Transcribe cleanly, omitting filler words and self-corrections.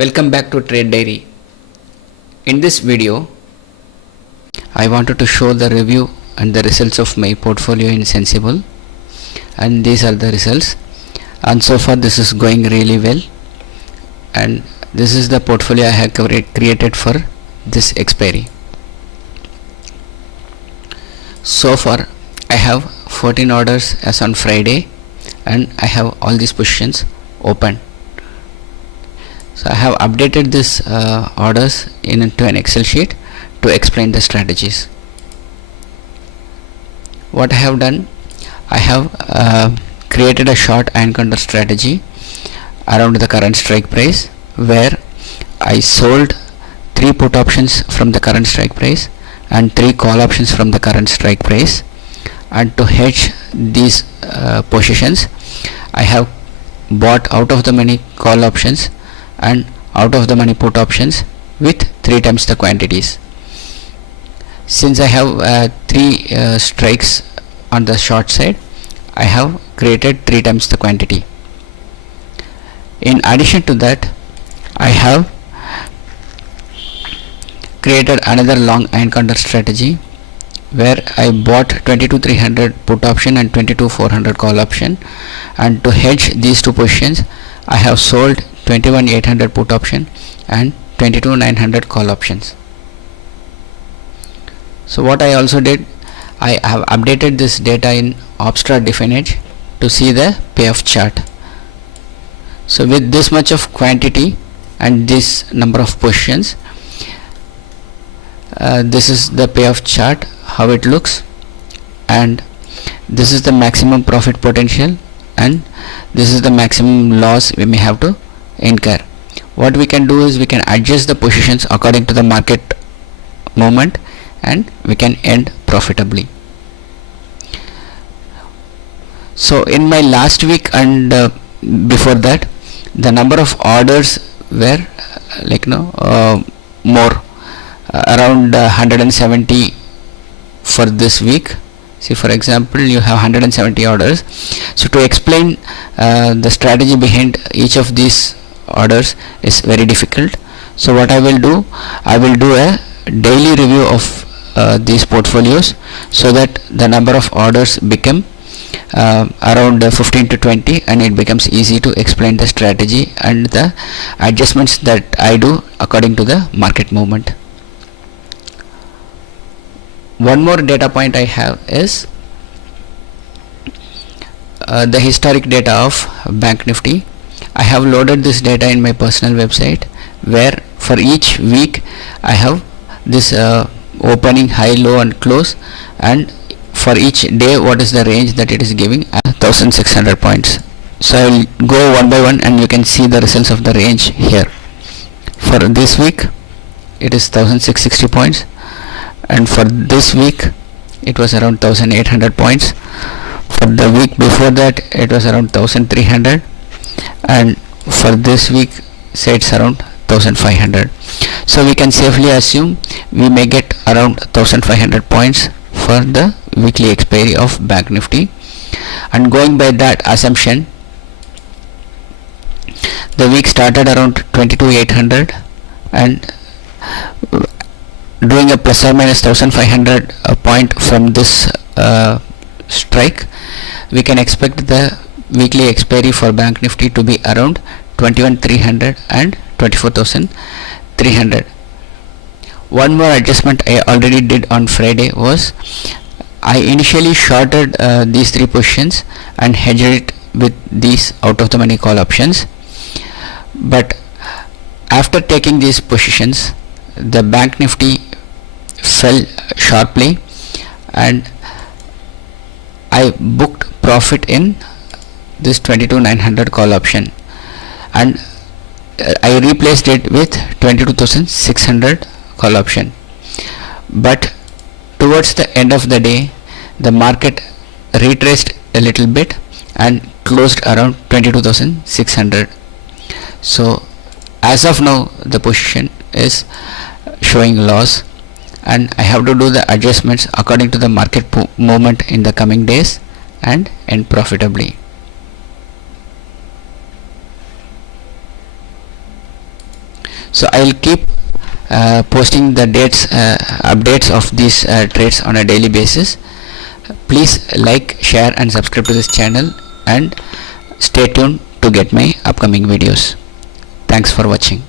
Welcome back to Trade Diary. In this video, I wanted to show the review and the results of my portfolio in Sensible, and these are the results. And so far this is going really well, and this is the portfolio I have created for this expiry. So far I have 14 orders as on Friday, and I have all these positions open. So I have updated this orders into an Excel sheet to explain the strategies. What I have done, I have created a short and counter strategy around the current strike price, where I sold 3 put options from the current strike price and 3 call options from the current strike price, and to hedge these positions, I have bought out of the money call options and out of the money put options with 3 times the quantities. Since I have 3 strikes on the short side, I have created 3 times the quantity. In addition to that, I have created another long and counter strategy where I bought 22,300 put option and 22,400 call option, and to hedge these 2 positions, I have sold 21,800 put option and 22,900 call options. So what I also did, I have updated this data in Opstra Definage to see the payoff chart. So with this much of quantity and this number of positions, this is the payoff chart, how it looks, and this is the maximum profit potential, and this is the maximum loss we may have to incur. What we can do is we can adjust the positions according to the market movement, and we can end profitably. So in my last week and before that, the number of orders were more, around 170 for this week. See, for example, you have 170 orders. So to explain the strategy behind each of these orders is very difficult. So what I will do a daily review of these portfolios, so that the number of orders become around 15 to 20, and it becomes easy to explain the strategy and the adjustments that I do according to the market movement. One more data point I have is the historic data of Bank Nifty. I have loaded this data in my personal website, where for each week I have this opening, high, low and close, and for each day what is the range that it is giving at 1600 points. So I will go one by one, and you can see the results of the range here. For this week it is 1660 points, and for this week it was around 1800 points. For the week before that it was around 1300, and for this week say it's around 1500. So we can safely assume we may get around 1500 points for the weekly expiry of Bank Nifty. And going by that assumption, the week started around 22,800, and doing a plus or minus 1500 point from this strike, we can expect the weekly expiry for Bank Nifty to be around 21,300 and 24,300. One more adjustment I already did on Friday was I initially shorted these 3 positions and hedged it with these out of the money call options, but after taking these positions, the Bank Nifty fell sharply, and I booked profit in this 22,900 call option, and I replaced it with 22,600 call option. But towards the end of the day, the market retraced a little bit and closed around 22,600. So as of now the position is showing loss, and I have to do the adjustments according to the market movement in the coming days and end profitably. So I'll keep posting the dates updates of these trades on a daily basis. Please like, share and subscribe to this channel, and stay tuned to get my upcoming videos. Thanks for watching.